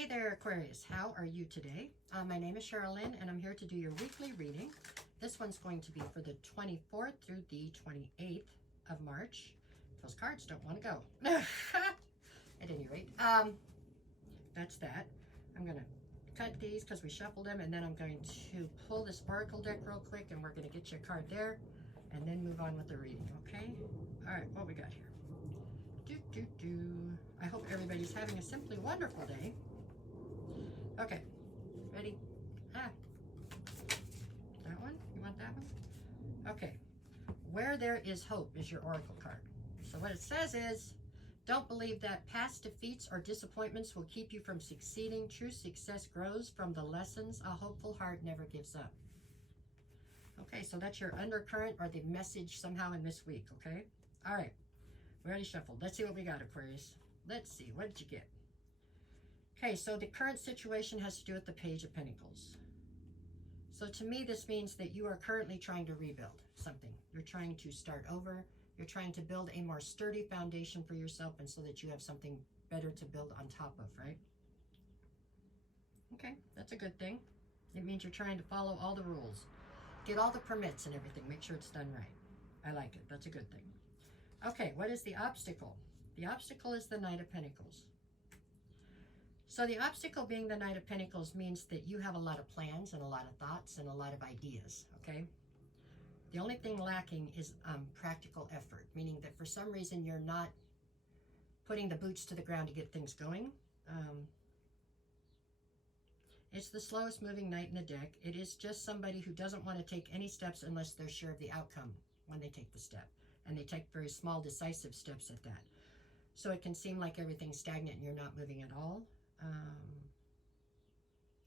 Hey there, Aquarius. How are you today? My name is Sherilyn, and I'm here to do your weekly reading. This one's going to be for the 24th through the 28th of March. Those cards don't want to go. At any rate, that's that. I'm going to cut these because we shuffled them, and then I'm going to pull this oracle deck real quick, and we're going to get you a card there, and then move on with the reading, okay? All right, what we got here? I hope everybody's having a simply wonderful day. Okay, ready? That one? You want that one? Okay. Where there is hope is your oracle card. So what it says is, don't believe that past defeats or disappointments will keep you from succeeding. True success grows from the lessons. A hopeful heart never gives up. Okay, so that's your undercurrent or the message somehow in this week, okay? All right, we already shuffled. Let's see what we got, Aquarius. Let's see, what did you get? Okay, so the current situation has to do with the Page of Pentacles. So to me, this means that you are currently trying to rebuild something. You're trying to start over. You're trying to build a more sturdy foundation for yourself, and so that you have something better to build on top of, right? Okay, that's a good thing. It means you're trying to follow all the rules. Get all the permits and everything. Make sure it's done right. I like it. That's a good thing. Okay, what is the obstacle? The obstacle is the Knight of Pentacles. So the obstacle being the Knight of Pentacles means that you have a lot of plans and a lot of thoughts and a lot of ideas, okay? The only thing lacking is practical effort, meaning that for some reason you're not putting the boots to the ground to get things going. It's the slowest moving knight in the deck. It is just somebody who doesn't want to take any steps unless they're sure of the outcome when they take the step. And they take very small, decisive steps at that. So it can seem like everything's stagnant and you're not moving at all.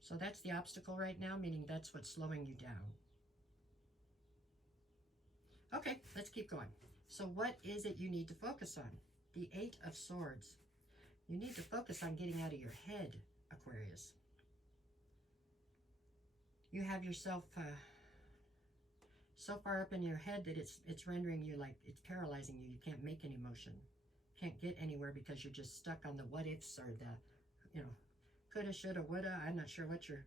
So that's the obstacle right now, meaning that's what's slowing you down. Okay, let's keep going. So what is it you need to focus on? The Eight of Swords. You need to focus on getting out of your head, Aquarius. You have yourself so far up in your head that it's rendering you like it's paralyzing you. You can't make any motion. Can't get anywhere because you're just stuck on the what ifs or the, coulda, shoulda, woulda. I'm not sure what you're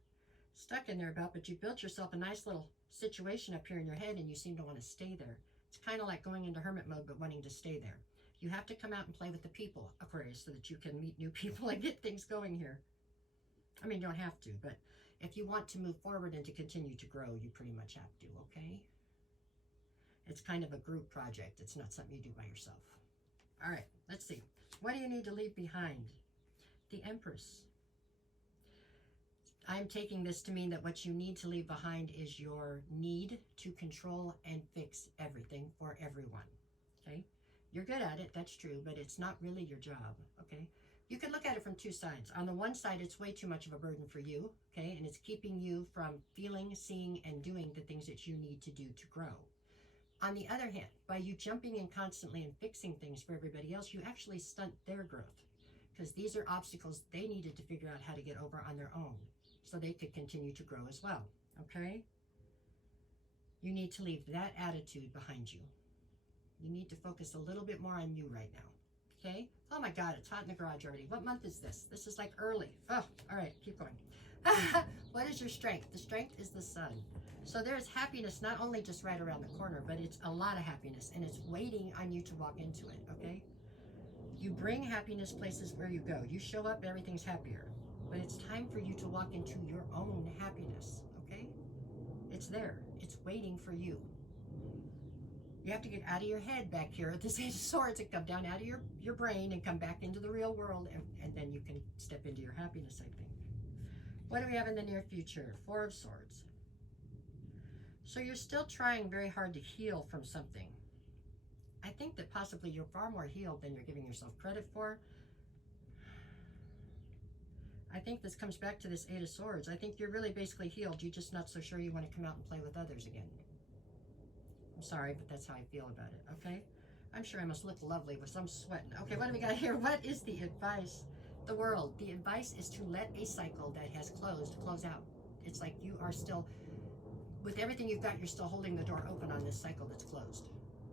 stuck in there about, but you built yourself a nice little situation up here in your head and you seem to want to stay there. It's kind of like going into hermit mode but wanting to stay there. You have to come out and play with the people, Aquarius, so that you can meet new people and get things going here. I mean, you don't have to, but if you want to move forward and to continue to grow, you pretty much have to, okay? It's kind of a group project. It's not something you do by yourself. All right, let's see. What do you need to leave behind? The Empress. I'm taking this to mean that what you need to leave behind is your need to control and fix everything for everyone, okay? You're good at it, that's true, but it's not really your job, okay? You can look at it from two sides. On the one side, it's way too much of a burden for you, okay? And it's keeping you from feeling, seeing, and doing the things that you need to do to grow. On the other hand, by you jumping in constantly and fixing things for everybody else, you actually stunt their growth, because these are obstacles they needed to figure out how to get over on their own, so they could continue to grow as well, okay? You need to leave that attitude behind you. You need to focus a little bit more on you right now, okay? Oh my God, it's hot in the garage already. What month is this? This is like early. Oh, all right, keep going. What is your strength? The strength is the sun. So there's happiness not only just right around the corner, but it's a lot of happiness, and it's waiting on you to walk into it, okay? You bring happiness places where you go. You show up, everything's happier. But it's time for you to walk into your own happiness, okay? It's there. It's waiting for you. You have to get out of your head back here at this Eight of Swords and come down out of your brain and come back into the real world, and then you can step into your happiness, I think. What do we have in the near future? Four of Swords. So you're still trying very hard to heal from something. I think that possibly you're far more healed than you're giving yourself credit for. I think this comes back to this Eight of Swords. I think you're really basically healed. You're just not so sure you want to come out and play with others again. I'm sorry, but that's how I feel about it, okay? I'm sure I must look lovely with some sweating. Okay, what do we got here? What is the advice? The World. The advice is to let a cycle that has closed close out. It's like you are still, with everything you've got, you're still holding the door open on this cycle that's closed.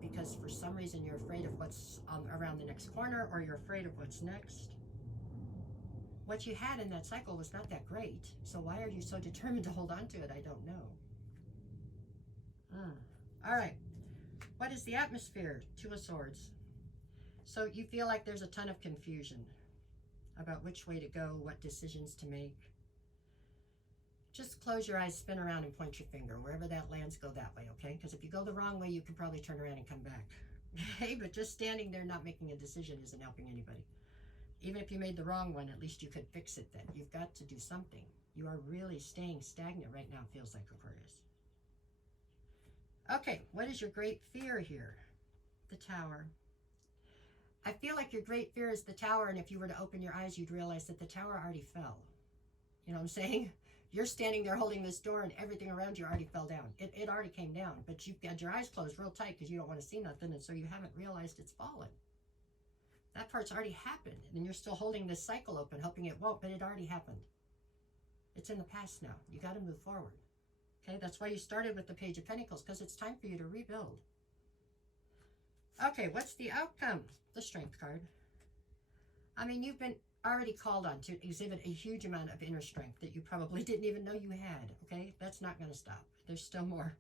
Because for some reason you're afraid of what's around the next corner, or you're afraid of what's next. what you had in that cycle was not that great. So why are you so determined to hold on to it? I don't know. All right. What is the atmosphere? Two of Swords. So you feel like there's a ton of confusion about which way to go, what decisions to make. Just close your eyes, spin around, and point your finger. Wherever that lands, go that way, okay? Because if you go the wrong way, you can probably turn around and come back. Okay? But just standing there not making a decision isn't helping anybody. Even if you made the wrong one, at least you could fix it then. You've got to do something. You are really staying stagnant right now, feels like, Aquarius. Okay, what is your great fear here? The Tower. I feel like your great fear is the Tower, and if you were to open your eyes, you'd realize that the Tower already fell. You know what I'm saying? You're standing there holding this door, and everything around you already fell down. It already came down, but you've got your eyes closed real tight because you don't want to see nothing, and so you haven't realized it's fallen. That part's already happened, and you're still holding this cycle open, hoping it won't, but it already happened. It's in the past now. You got to move forward. Okay, that's why you started with the Page of Pentacles, because it's time for you to rebuild. Okay, what's the outcome? The Strength card. I mean, you've been already called on to exhibit a huge amount of inner strength that you probably didn't even know you had, okay? That's not going to stop. There's still more.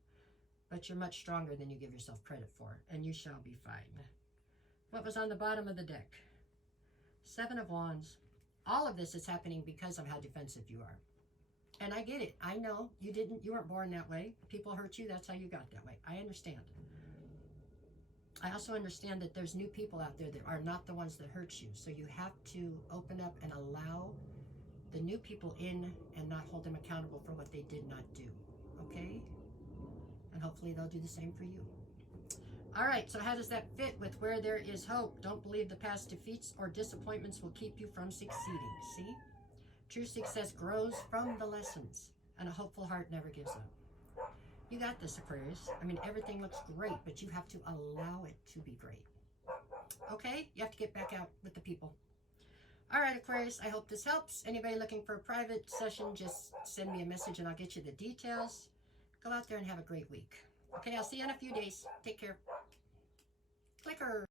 But you're much stronger than you give yourself credit for, and you shall be fine. What was on the bottom of the deck? Seven of Wands. All of this is happening because of how defensive you are. And I get it. I know you weren't born that way. People hurt you. That's how you got that way. I understand. I also understand that there's new people out there that are not the ones that hurt you. So you have to open up and allow the new people in and not hold them accountable for what they did not do. Okay? And hopefully they'll do the same for you. All right, so how does that fit with where there is hope? Don't believe the past defeats or disappointments will keep you from succeeding. See? True success grows from the lessons, and a hopeful heart never gives up. You got this, Aquarius. I mean, everything looks great, but you have to allow it to be great. Okay? You have to get back out with the people. All right, Aquarius, I hope this helps. Anybody looking for a private session, just send me a message and I'll get you the details. Go out there and have a great week. Okay, I'll see you in a few days. Take care. Clicker.